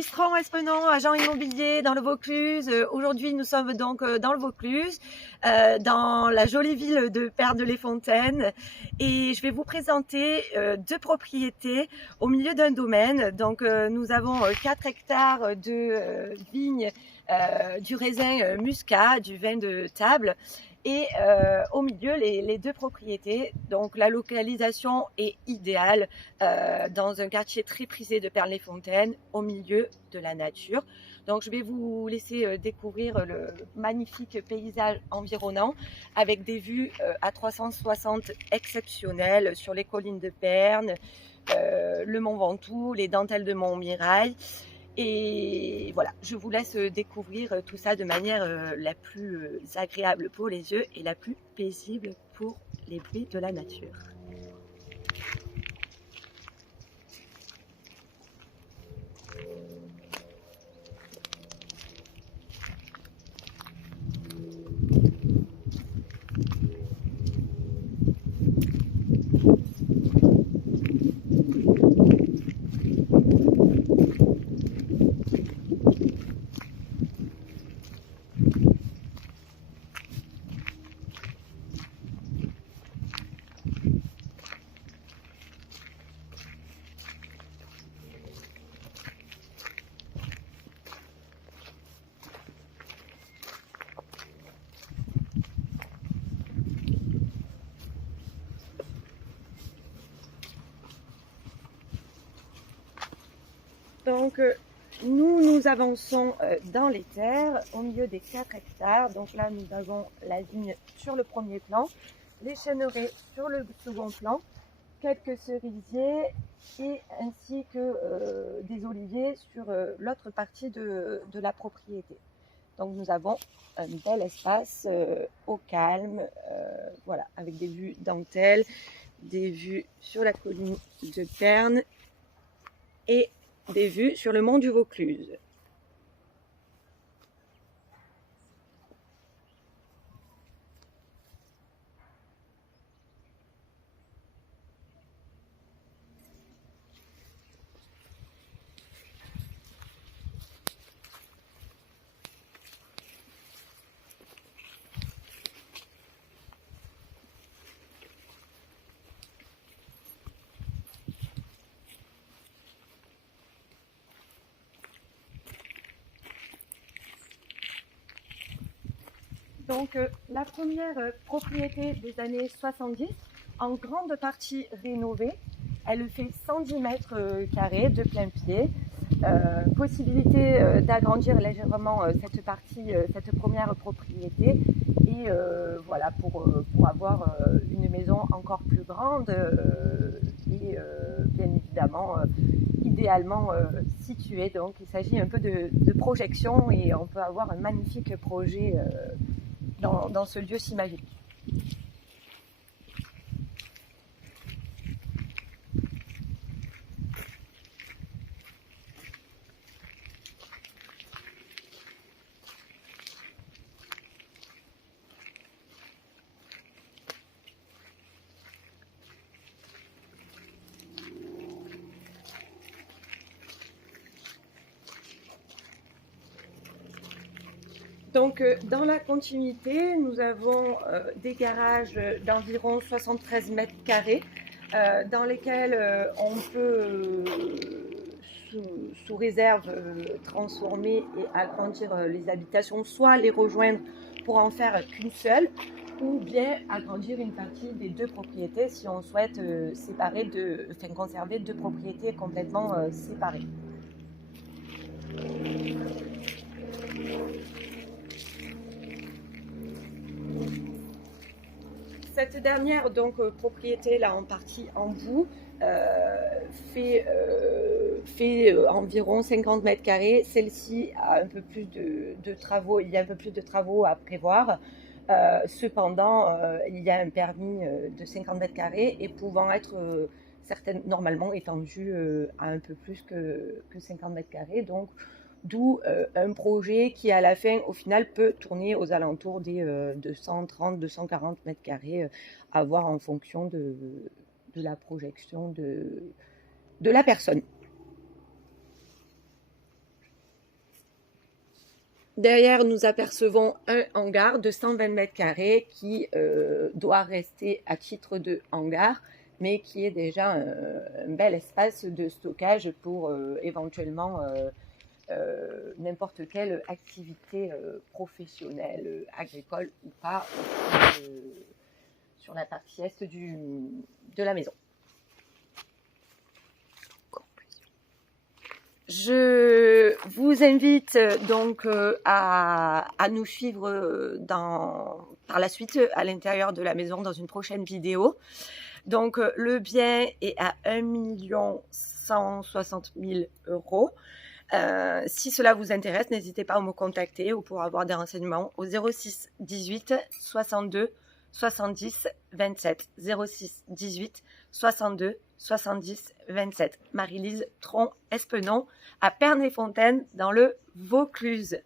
Listron Espenon, agent immobilier dans le Vaucluse. Aujourd'hui, nous sommes donc dans le Vaucluse, dans la jolie ville de Pernes-les-Fontaines, et je vais vous présenter deux propriétés au milieu d'un domaine. Donc, nous avons 4 hectares de vignes, du raisin muscat, du vin de table. Et au milieu, les deux propriétés. Donc la localisation est idéale dans un quartier très prisé de Pernes-les-Fontaines, au milieu de la nature. Donc je vais vous laisser découvrir le magnifique paysage environnant avec des vues à 360 exceptionnelles sur les collines de Pernes, le Mont Ventoux, les dentelles de Montmirail. Et voilà, je vous laisse découvrir tout ça de manière la plus agréable pour les yeux et la plus paisible pour les bruits de la nature. Donc, nous avançons dans les terres, au milieu des 4 hectares. Donc là, nous avons la vigne sur le premier plan, les chêneraies sur le second plan, quelques cerisiers et ainsi que des oliviers sur l'autre partie de la propriété. Donc nous avons un bel espace au calme, voilà, avec des vues dentelles, des vues sur la colline de Pernes et des vues sur le mont du Vaucluse. Donc la première propriété des années 70, en grande partie rénovée, elle fait 110 mètres carrés de plein pied. Possibilité d'agrandir légèrement cette partie, cette première propriété, et voilà, pour avoir une maison encore plus grande et bien évidemment idéalement située. Donc il s'agit un peu de projection et on peut avoir un magnifique projet dans ce lieu si magique. Donc dans la continuité, nous avons des garages d'environ 73 mètres carrés dans lesquels on peut, sous réserve, transformer et agrandir les habitations, soit les rejoindre pour en faire qu'une seule, ou bien agrandir une partie des deux propriétés si on souhaite conserver deux propriétés complètement séparées. Cette dernière propriété là en partie en bout fait environ 50 mètres carrés. Celle-ci a un peu plus de travaux, il y a un peu plus de travaux à prévoir. Cependant, il y a un permis de 50 mètres carrés et pouvant être normalement étendu à un peu plus que 50 mètres carrés. Donc, d'où un projet qui, à la fin, au final, peut tourner aux alentours des 230-240 mètres carrés, à voir en fonction de la projection de la personne. Derrière, nous apercevons un hangar de 120 mètres carrés qui doit rester à titre de hangar, mais qui est déjà un bel espace de stockage pour éventuellement n'importe quelle activité professionnelle, agricole ou pas, sur la partie est de la maison. Je vous invite donc à nous suivre par la suite à l'intérieur de la maison dans une prochaine vidéo. Donc le bien est à 1 160 000 €. Si cela vous intéresse, n'hésitez pas à me contacter ou pour avoir des renseignements au 06 18 62 70 27. 06 18 62 70 27. Marie-Lise Tron-Espenon à Pernes-les-Fontaines dans le Vaucluse.